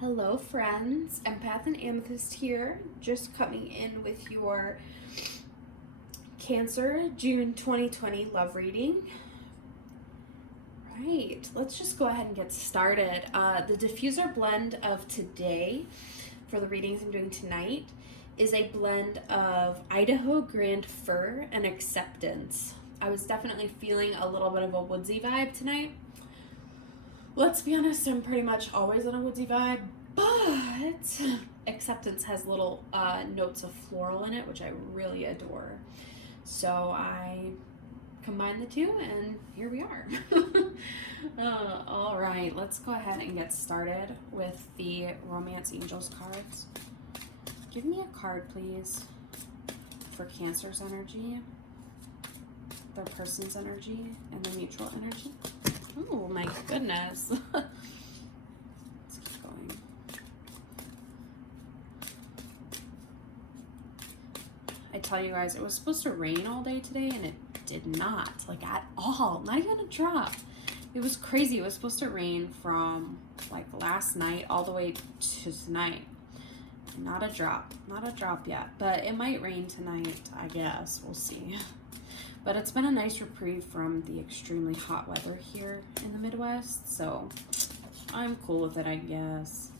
Hello, friends. Empath and Amethyst here, just coming in with your Cancer June 2020 love reading. Right, let's just go ahead and get started. The diffuser blend of today for the readings I'm doing tonight is a blend of Idaho Grand Fir and Acceptance. I was definitely feeling a little bit of a woodsy vibe tonight. Let's be honest, I'm pretty much always on a woodsy vibe, but Acceptance has little notes of floral in it, which I really adore. So I combined the two, and here we are. All right, let's go ahead and get started with the Romance Angels cards. Give me a card, please, for Cancer's energy, their person's energy, and the mutual energy. Oh my goodness. Let's keep going. I tell you guys, it was supposed to rain all day today and it did not, like at all, not even a drop. It was crazy. It was supposed to rain from like last night all the way to tonight. Not a drop yet, but it might rain tonight, I guess. We'll see. But it's been a nice reprieve from the extremely hot weather here in the Midwest, so I'm cool with it, I guess.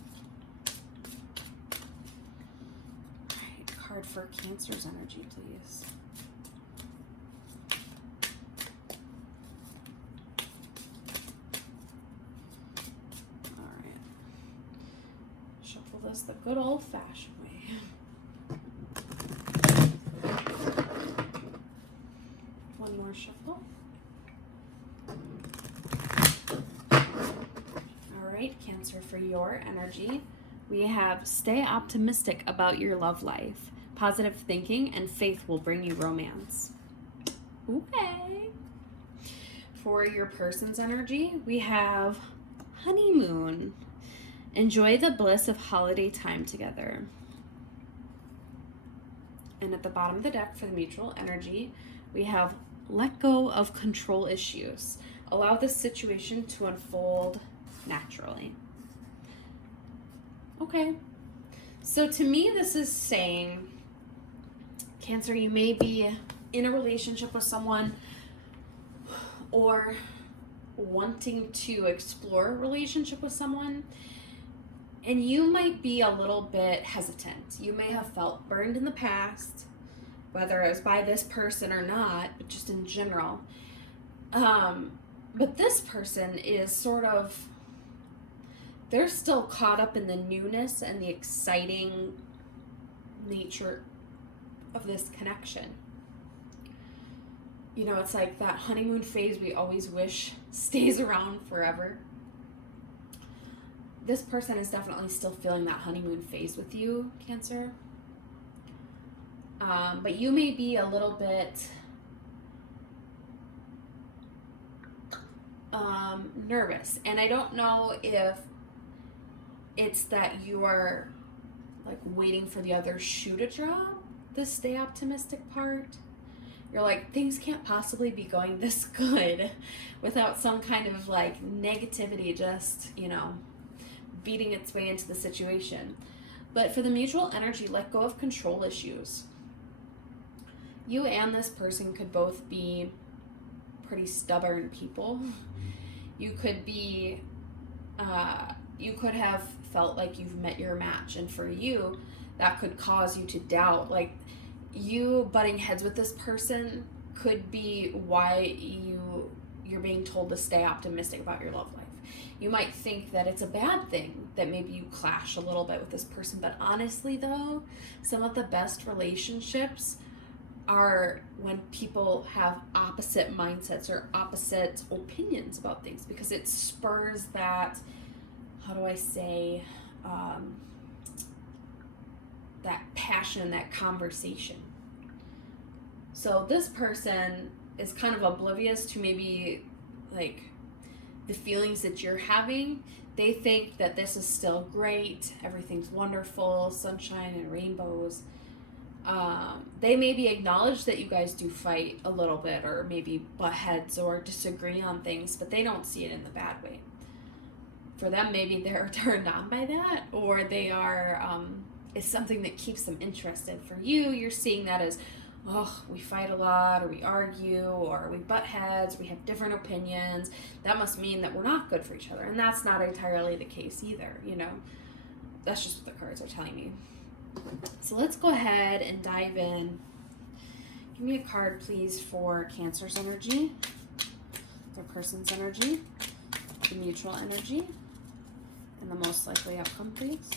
All right, card for Cancer's energy, please. All right. Shuffle this the good old-fashioned way. One more shuffle. All right, Cancer, for your energy, we have stay optimistic about your love life. Positive thinking and faith will bring you romance. Okay. For your person's energy, we have honeymoon. Enjoy the bliss of holiday time together. And at the bottom of the deck for the mutual energy, we have let go of control issues. Allow this situation to unfold naturally. Okay. So to me, this is saying, Cancer, you may be in a relationship with someone or wanting to explore a relationship with someone, and you might be a little bit hesitant. You may have felt burned in the past, whether it was by this person or not, but just in general. But this person is sort of, they're still caught up in the newness and the exciting nature of this connection. You know, it's like that honeymoon phase we always wish stays around forever. This person is definitely still feeling that honeymoon phase with you, Cancer. But you may be a little bit nervous. And I don't know if it's that you are like waiting for the other shoe to drop, the stay optimistic part. You're like, things can't possibly be going this good without some kind of like negativity just, you know, beating its way into the situation. But for the mutual energy, let go of control issues. You and this person could both be pretty stubborn people. You could be, you could have felt like you've met your match, and for you, that could cause you to doubt. Like, you butting heads with this person could be why you're being told to stay optimistic about your love life. You might think that it's a bad thing that maybe you clash a little bit with this person, but honestly though, some of the best relationships are when people have opposite mindsets or opposite opinions about things, because it spurs that, how do I say, that passion, that conversation. So this person is kind of oblivious to maybe like the feelings that you're having. They think that this is still great, everything's wonderful, sunshine and rainbows. They maybe acknowledge that you guys do fight a little bit or maybe butt heads or disagree on things, but they don't see it in the bad way. for them, maybe they're turned on by that, or they are, it's something that keeps them interested. For you, you're seeing that as, oh, we fight a lot, or we argue, or we butt heads, we have different opinions. That must mean that we're not good for each other. And that's not entirely the case either, you know. That's just what the cards are telling me. So let's go ahead and dive in. Give me a card, please, for Cancer's energy, their person's energy, the mutual energy, and the most likely outcome, please.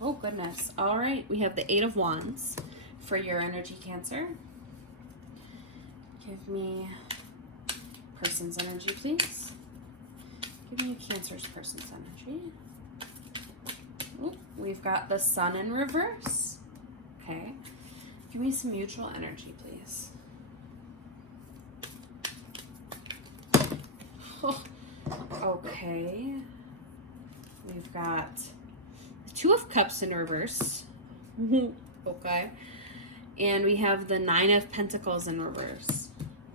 Oh, goodness. All right. We have the Eight of Wands for your energy, Cancer. Give me person's energy, please. Give me a Cancer's person's energy. Ooh, we've got the Sun in reverse. Okay. Give me some mutual energy, please. Oh, okay. We've got Two of Cups in reverse. Okay. And we have the Nine of Pentacles in reverse.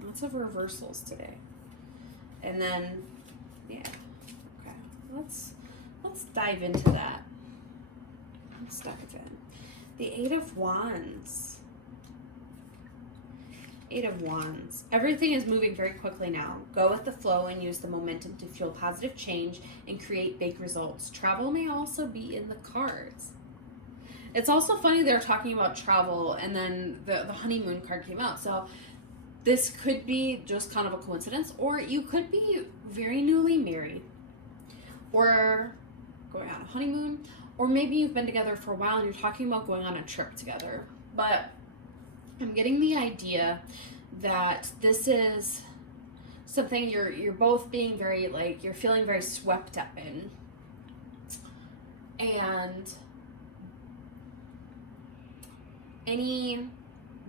Lots of reversals today. And then, yeah. Okay. Let's dive into that. Let's dive in. The Eight of Wands. Eight of Wands. Everything is moving very quickly now. Go with the flow and use the momentum to fuel positive change and create big results. Travel may also be in the cards. It's also funny they're talking about travel, and then the honeymoon card came out. So this could be just kind of a coincidence, or you could be very newly married, or going on a honeymoon, or maybe you've been together for a while and you're talking about going on a trip together. But I'm getting the idea that this is something you're both being very, like, you're feeling very swept up in. And any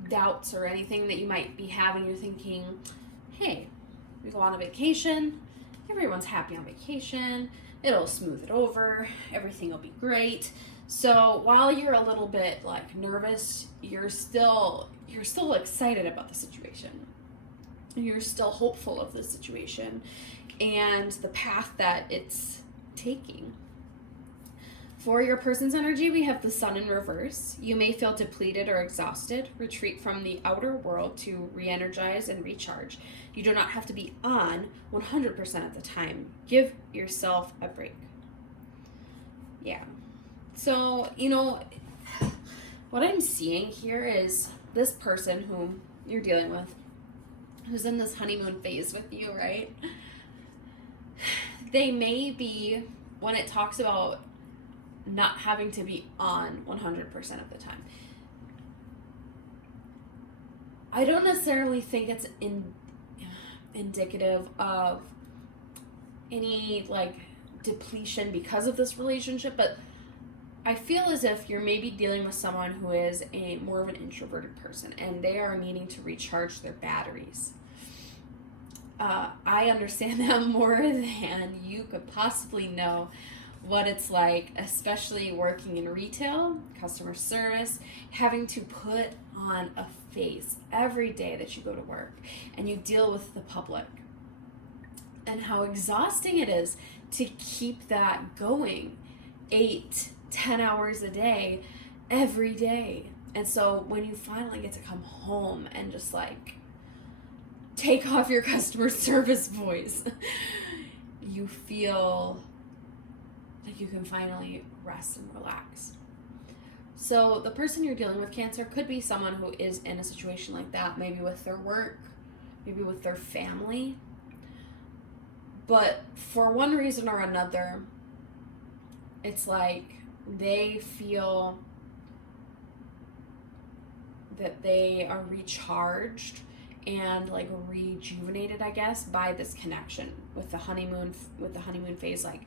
doubts or anything that you might be having, you're thinking, hey, we go on a vacation, everyone's happy on vacation, it'll smooth it over, everything will be great. So while you're a little bit like nervous, you're still excited about the situation. You're still hopeful of the situation and the path that it's taking. For your person's energy, we have the Sun in reverse. You may feel depleted or exhausted. Retreat from the outer world to re-energize and recharge. You do not have to be on 100% of the time. Give yourself a break. Yeah. So, you know, what I'm seeing here is this person whom you're dealing with, who's in this honeymoon phase with you, right? They may be, when it talks about not having to be on 100% of the time, I don't necessarily think it's indicative of any like depletion because of this relationship, but I feel as if you're maybe dealing with someone who is more of an introverted person and they are needing to recharge their batteries. I understand them more than you could possibly know what it's like, especially working in retail, customer service, having to put on a face every day that you go to work and you deal with the public, and how exhausting it is to keep that going 8-10 hours a day every day. And so when you finally get to come home and just like take off your customer service voice, you feel like you can finally rest and relax. So the person you're dealing with, Cancer, could be someone who is in a situation like that, maybe with their work, maybe with their family. But for one reason or another, it's like they feel that they are recharged and like rejuvenated, I guess, by this connection with the honeymoon phase. Like,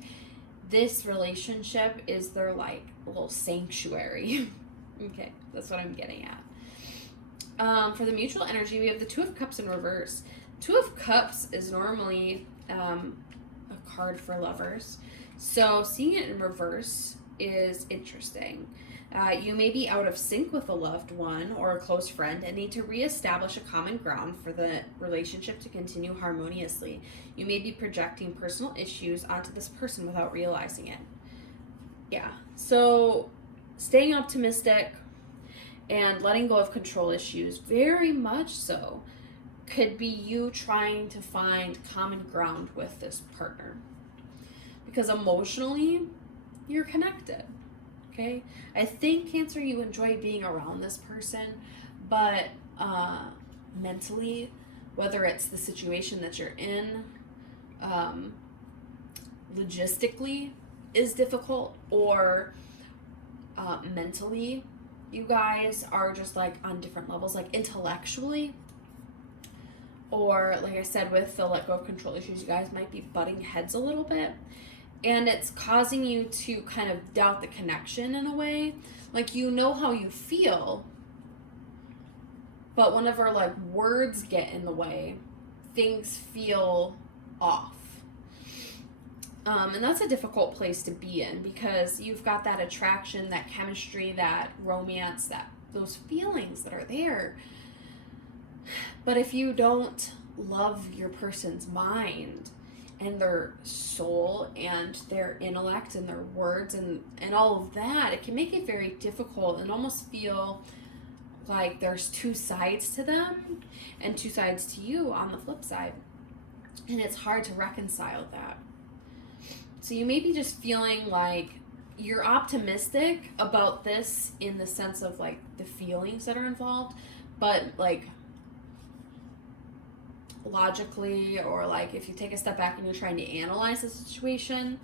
this relationship is their like little sanctuary. Okay, that's what I'm getting at. For the mutual energy, we have the Two of Cups in reverse. Two of Cups is normally a card for lovers. So seeing it in reverse is interesting. You may be out of sync with a loved one or a close friend and need to reestablish a common ground for the relationship to continue harmoniously. You may be projecting personal issues onto this person without realizing it. Yeah, so staying optimistic and letting go of control issues, very much so, could be you trying to find common ground with this partner. Because emotionally, you're connected. Okay? I think, Cancer, you enjoy being around this person, but mentally, whether it's the situation that you're in, logistically is difficult, or mentally, you guys are just like on different levels, like intellectually, or like I said, with the let go of control issues, you guys might be butting heads a little bit. And it's causing you to kind of doubt the connection in a way. Like, you know how you feel, but whenever like words get in the way, things feel off. And that's a difficult place to be in, because you've got that attraction, that chemistry, that romance, that those feelings that are there. But if you don't love your person's mind and their soul and their intellect and their words and all of that, it can make it very difficult and almost feel like there's two sides to them and two sides to you on the flip side. And it's hard to reconcile that. So you may be just feeling like you're optimistic about this in the sense of like the feelings that are involved, but like logically, or like if you take a step back and you're trying to analyze the situation,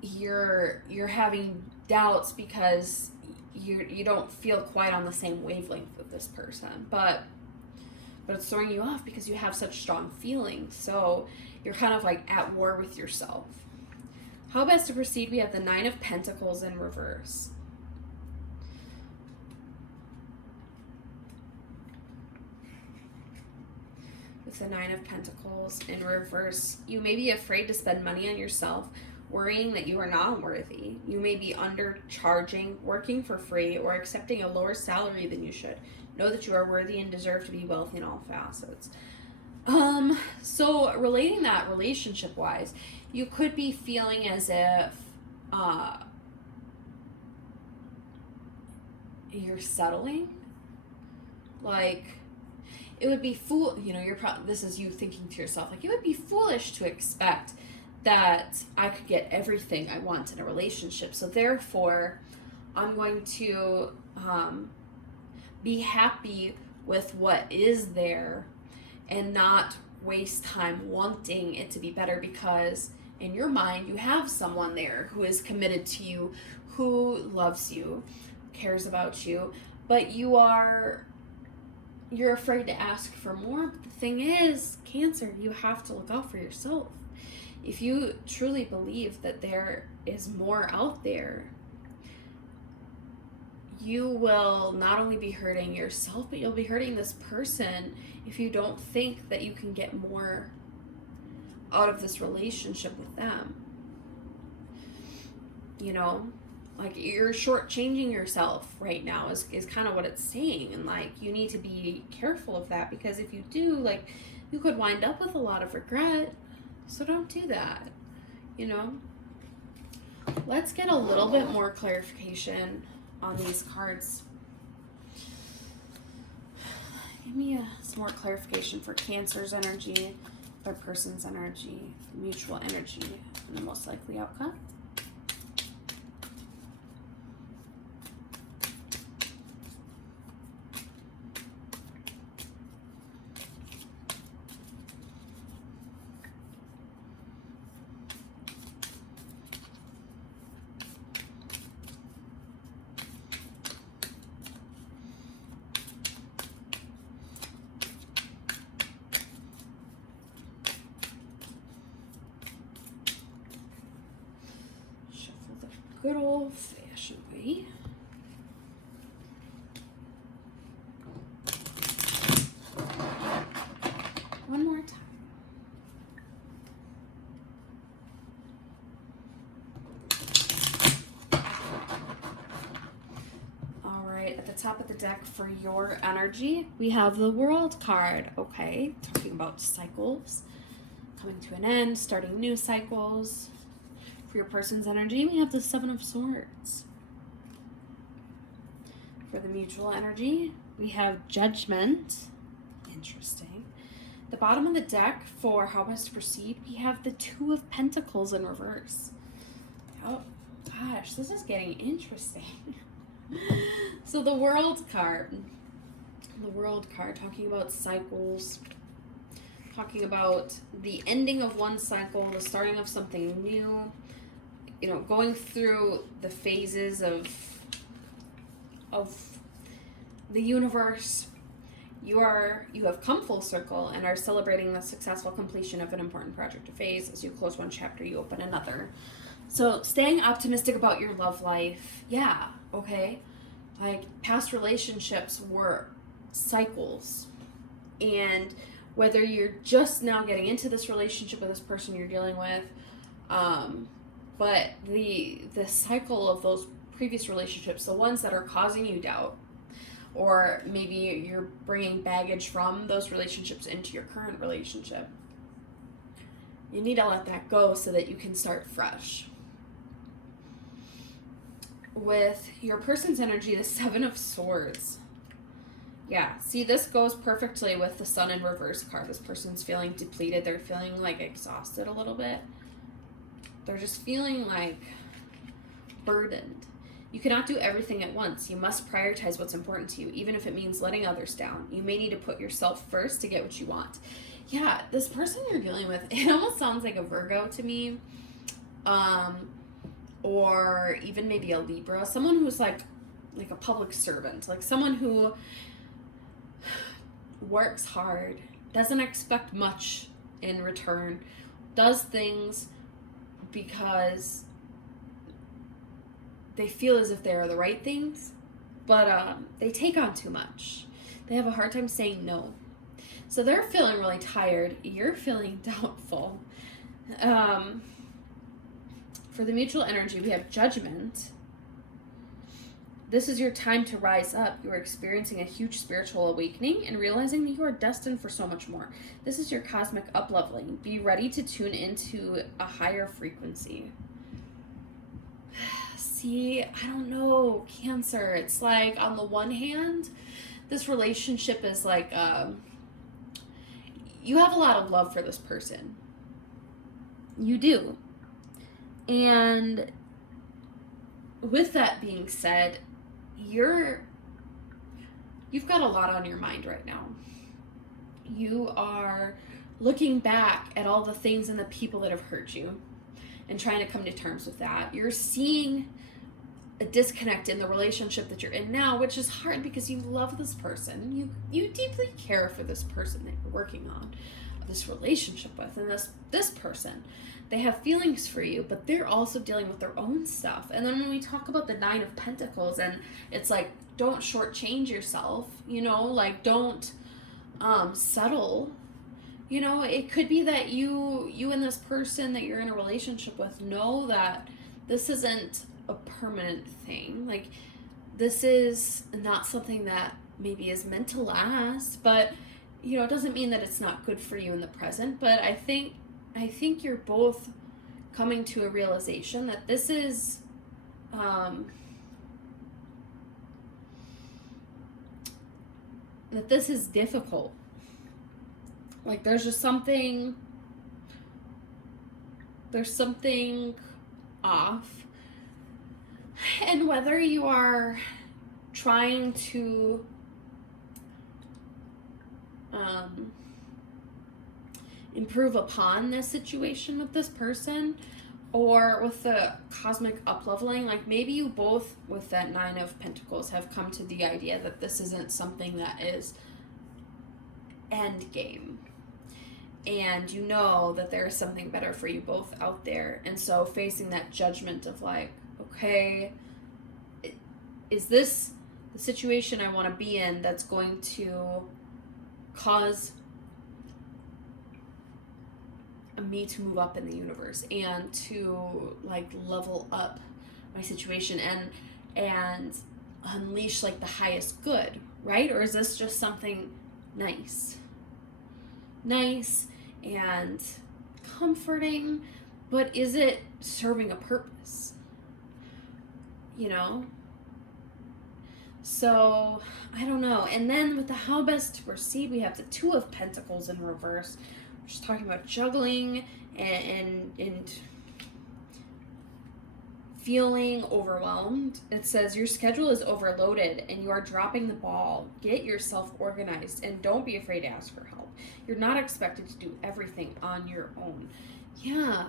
you're having doubts because you don't feel quite on the same wavelength with this person, but it's throwing you off because you have such strong feelings. So you're kind of like at war with yourself. How best to proceed? We have the 9 of Pentacles in reverse. With the 9 of Pentacles in reverse, you may be afraid to spend money on yourself, worrying that you are not worthy. You may be undercharging, working for free, or accepting a lower salary than you should. Know that you are worthy and deserve to be wealthy in all facets. So relating that relationship-wise, you could be feeling as if you're settling. Like, it would be this is you thinking to yourself, like, it would be foolish to expect that I could get everything I want in a relationship. So therefore, I'm going to be happy with what is there and not waste time wanting it to be better, because in your mind you have someone there who is committed to you, who loves you, cares about you, but you're afraid to ask for more. But the thing is, Cancer, you have to look out for yourself. If you truly believe that there is more out there, you will not only be hurting yourself, but you'll be hurting this person if you don't think that you can get more out of this relationship with them. You know, like, you're shortchanging yourself right now is kind of what it's saying. And like, you need to be careful of that, because if you do, like, you could wind up with a lot of regret. So don't do that, you know. Let's get a little bit more clarification on these cards. Give me some more clarification for Cancer's energy, their person's energy, mutual energy, and the most likely outcome. Good old-fashioned way. One more time. top of the deck for your energy, we have the World card, okay? Talking about cycles, coming to an end, starting new cycles. For your person's energy, we have the Seven of Swords. For the mutual energy, we have Judgment. Interesting. The bottom of the deck for how best to proceed, we have the Two of Pentacles in reverse. Oh, gosh, this is getting interesting. So the World card, talking about cycles, talking about the ending of one cycle, the starting of something new, you know, going through the phases of the universe. You have come full circle and are celebrating the successful completion of an important project or phase. As you close one chapter, you open another. So staying optimistic about your love life. Yeah, okay. Like, past relationships were cycles. And whether you're just now getting into this relationship with this person you're dealing with, but the cycle of those previous relationships, the ones that are causing you doubt, or maybe you're bringing baggage from those relationships into your current relationship, you need to let that go so that you can start fresh. With your person's energy, the Seven of Swords. Yeah, see, this goes perfectly with the Sun in reverse card. This person's feeling depleted. They're feeling like exhausted a little bit. They're just feeling like burdened. You cannot do everything at once. You must prioritize what's important to you, even if it means letting others down. You may need to put yourself first to get what you want. Yeah, this person you're dealing with, it almost sounds like a Virgo to me. Or even maybe a Libra. Someone who's like a public servant. Like someone who works hard, doesn't expect much in return, does things because they feel as if they are the right things, but they take on too much. They have a hard time saying no. So they're feeling really tired. You're feeling doubtful. For the mutual energy, we have Judgment. This is your time to rise up. You are experiencing a huge spiritual awakening and realizing that you are destined for so much more. This is your cosmic up-leveling. Be ready to tune into a higher frequency. See, I don't know, Cancer. It's like, on the one hand, this relationship is like, you have a lot of love for this person. You do. And with that being said, you've got a lot on your mind right now. You are looking back at all the things and the people that have hurt you and trying to come to terms with that. You're seeing a disconnect in the relationship that you're in now, which is hard because you love this person. You deeply care for this person that you're working on this relationship with, and this person, they have feelings for you, but they're also dealing with their own stuff. And then when we talk about the Nine of Pentacles, and it's like, don't shortchange yourself, like, don't settle. It could be that you and this person that you're in a relationship with know that this isn't a permanent thing. Like, this is not something that maybe is meant to last, but it doesn't mean that it's not good for you in the present. But I think you're both coming to a realization that this is difficult. Like, there's something off. And whether you are trying to improve upon this situation with this person, or with the cosmic up-leveling, like, maybe you both, with that Nine of Pentacles, have come to the idea that this isn't something that is end game. And you know that there is something better for you both out there. And so facing that judgment of like, okay, is this the situation I want to be in that's going to cause me to move up in the universe and to like level up my situation? And unleash like the highest good, right? Or is this just something nice and comforting, but is it serving a purpose? You know? So, I don't know. And then with the how best to proceed, we have the Two of Pentacles in reverse. We're just talking about juggling and feeling overwhelmed. It says your schedule is overloaded and you are dropping the ball. Get yourself organized and don't be afraid to ask for help. You're not expected to do everything on your own. Yeah.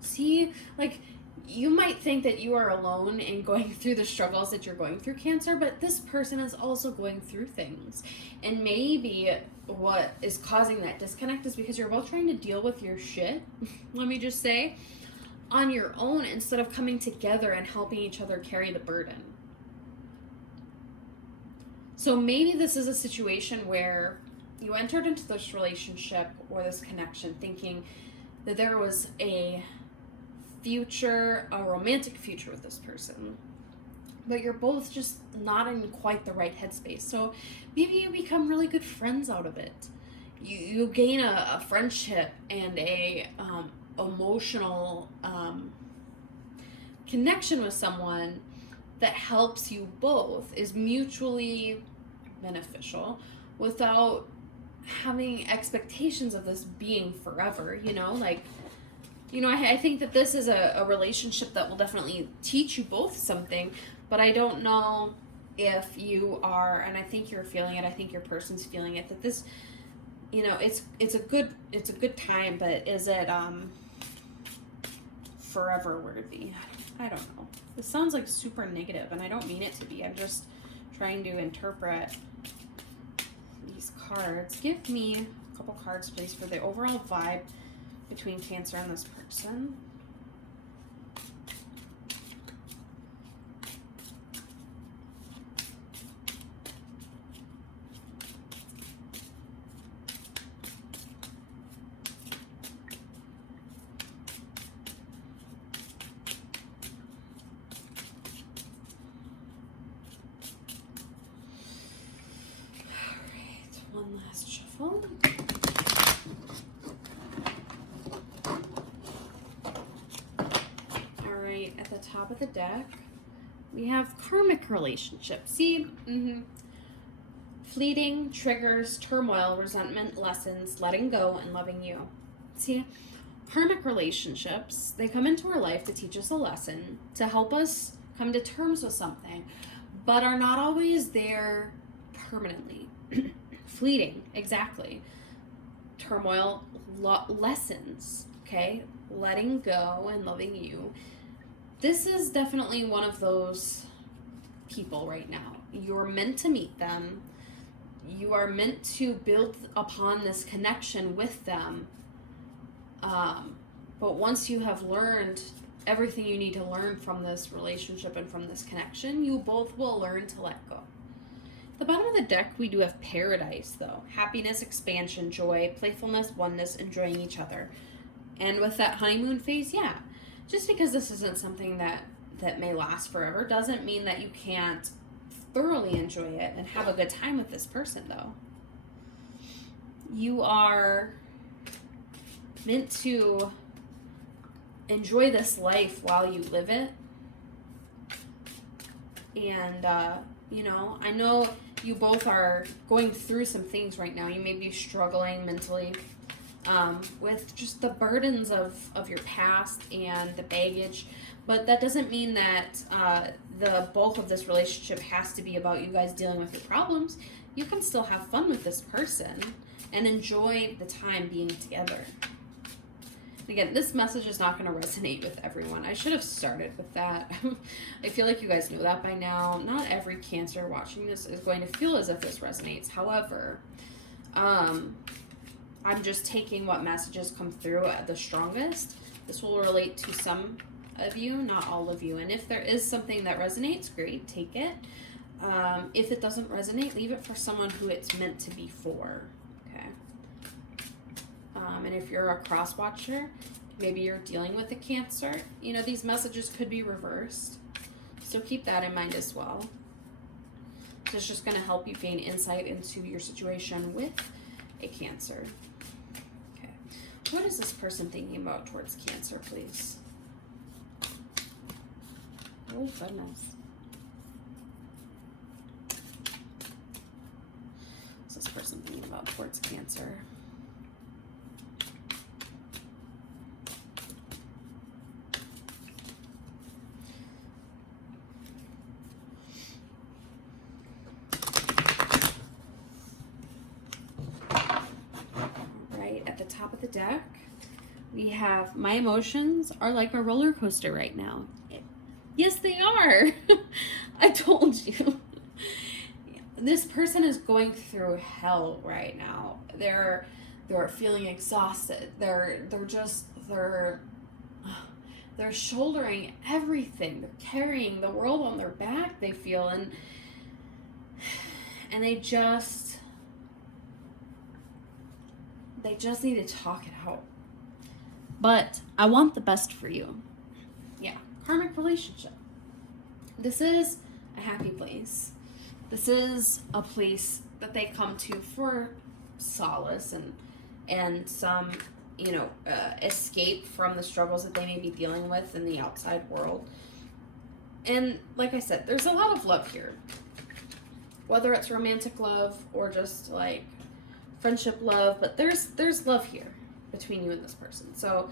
See, like, you might think that you are alone in going through the struggles that you're going through, Cancer, but this person is also going through things. And maybe what is causing that disconnect is because you're both trying to deal with your shit, let me just say, on your own instead of coming together and helping each other carry the burden. So maybe this is a situation where you entered into this relationship or this connection thinking that there was a romantic future with this person, but you're both just not in quite the right headspace. So maybe you become really good friends out of it. You gain a friendship and a emotional connection with someone that helps you both, is mutually beneficial without having expectations of this being forever, you know? Like, you know, I think that this is a relationship that will definitely teach you both something, but I don't know if you are, and I think you're feeling it, I think your person's feeling it, that this, you know, it's a good time, but is it forever worthy? I don't know. This sounds like super negative, and I don't mean it to be. I'm just trying to interpret these cards. Give me a couple cards, please, for the overall vibe between Cancer and this person. One last shuffle. Alright, at the top of the deck, we have karmic relationships. See? Fleeting, triggers, turmoil, resentment, lessons, letting go, and loving you. See? Karmic relationships, they come into our life to teach us a lesson, to help us come to terms with something, but are not always there permanently. Fleeting, exactly. Turmoil, lessons, okay? Letting go and loving you. This is definitely one of those people right now. You're meant to meet them. You are meant to build upon this connection with them. But once you have learned everything you need to learn from this relationship and from this connection, you both will learn to let go. At the bottom of the deck, we do have paradise, though. Happiness, expansion, joy, playfulness, oneness, enjoying each other. And with that honeymoon phase, yeah. Just because this isn't something that may last forever doesn't mean that you can't thoroughly enjoy it and have a good time with this person, though. You are meant to enjoy this life while you live it. And, you know, I know you both are going through some things right now. You may be struggling mentally with just the burdens of your past and the baggage. But that doesn't mean that the bulk of this relationship has to be about you guys dealing with your problems. You can still have fun with this person and enjoy the time being together. Again, this message is not going to resonate with everyone. I should have started with that. I feel like you guys know that by now. Not every Cancer watching this is going to feel as if this resonates. However, I'm just taking what messages come through at the strongest. This will relate to some of you, not all of you. And if there is something that resonates, great, take it. If it doesn't resonate, leave it for someone who it's meant to be for. And if you're a cross watcher, maybe you're dealing with a Cancer, you know, these messages could be reversed. So keep that in mind as well. So it's just going to help you gain insight into your situation with a Cancer. Okay. What is this person thinking about towards Cancer, please? Oh, goodness. What's this person thinking about towards Cancer? At the top of the deck, we have my emotions are like a roller coaster right now. Yes, they are. I told you. This person is going through hell right now. They're feeling exhausted. They're shouldering everything. They're carrying the world on their back, they feel, and they just need to talk it out. But I want the best for you. Yeah, karmic relationship. This is a happy place. This is a place that they come to for solace and some, escape from the struggles that they may be dealing with in the outside world. And like I said, there's a lot of love here. Whether it's romantic love or just like friendship love, but there's love here between you and this person. So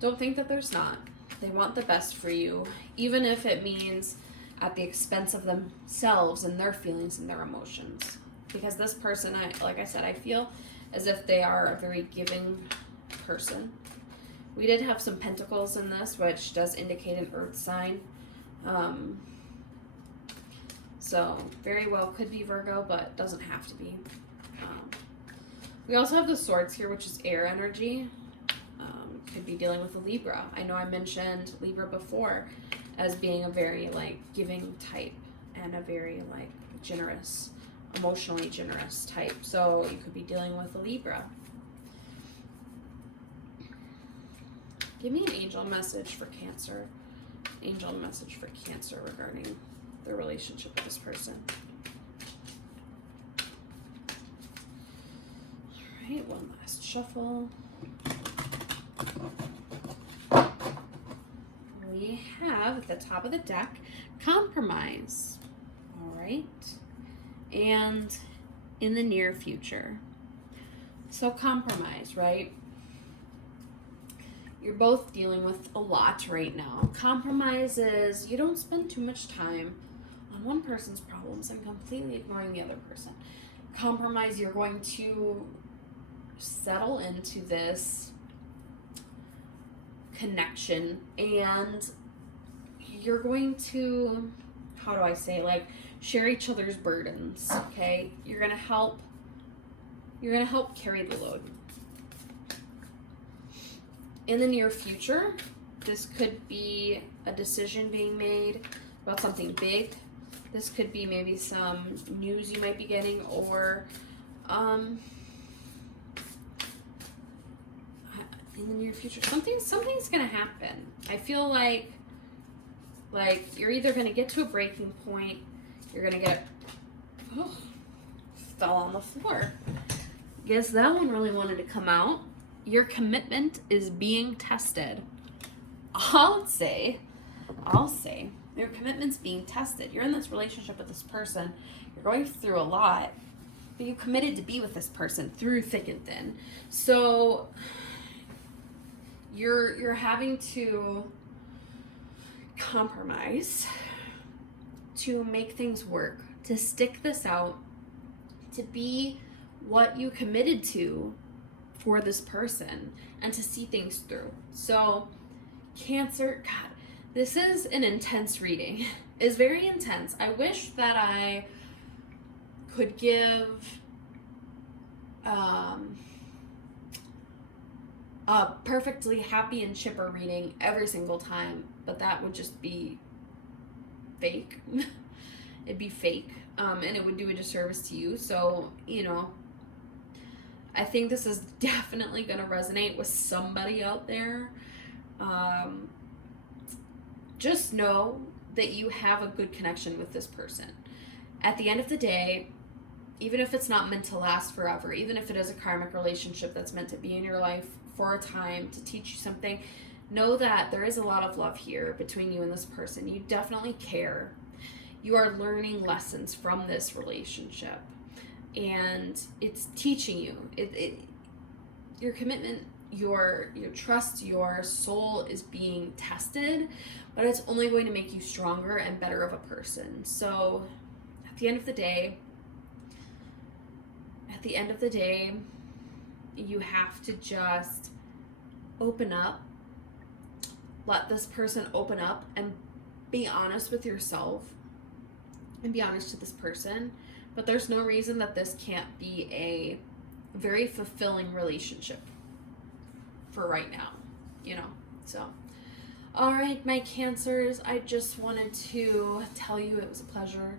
don't think that there's not. They want the best for you, even if it means at the expense of themselves and their feelings and their emotions. Because this person, like I said, I feel as if they are a very giving person. We did have some pentacles in this, which does indicate an earth sign. So very well could be Virgo, but doesn't have to be. We also have the swords here, which is air energy. Could be dealing with a Libra. I know I mentioned Libra before as being a very giving type and a very generous, emotionally generous type. So you could be dealing with a Libra. Give me an angel message for Cancer. Angel message for Cancer regarding their relationship with this person. Alright, one last shuffle. We have at the top of the deck, compromise. Alright. And in the near future. So compromise, right? You're both dealing with a lot right now. Compromise is you don't spend too much time on one person's problems and completely ignoring the other person. Compromise, you're going to settle into this connection and you're going to, how do I say, share each other's burdens, okay? You're gonna help carry the load. In the near future, this could be a decision being made about something big. This could be maybe some news you might be getting, or in the near future, something's gonna happen. I feel like you're either gonna get to a breaking point, you're gonna get fell on the floor. Guess that one really wanted to come out. Your commitment is being tested. I'll say your commitment's being tested. You're in this relationship with this person. You're going through a lot, but you committed to be with this person through thick and thin. So you're having to compromise to make things work, to stick this out, to be what you committed to for this person, and to see things through. So Cancer, God, this is an intense reading. It's very intense. I wish that I could give a perfectly happy and chipper reading every single time, but that would just be fake. It'd be fake, and it would do a disservice to you. So, I think this is definitely going to resonate with somebody out there. Just know that you have a good connection with this person. at the end of the day, even if it's not meant to last forever, even if it is a karmic relationship that's meant to be in your life for a time to teach you something, know that there is a lot of love here between you and this person. You definitely care. You are learning lessons from this relationship, and it's teaching you. Your commitment, your trust, your soul is being tested, but it's only going to make you stronger and better of a person. So at the end of the day, you have to just open up, let this person open up, and be honest with yourself and be honest to this person. But there's no reason that this can't be a very fulfilling relationship for right now, so all right, my Cancers, I just wanted to tell you it was a pleasure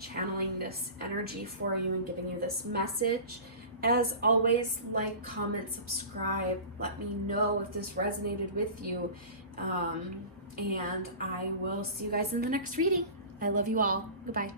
channeling this energy for you and giving you this message. As always, like, comment, subscribe, let me know if this resonated with you, and I will see you guys in the next reading. I love you all. Goodbye.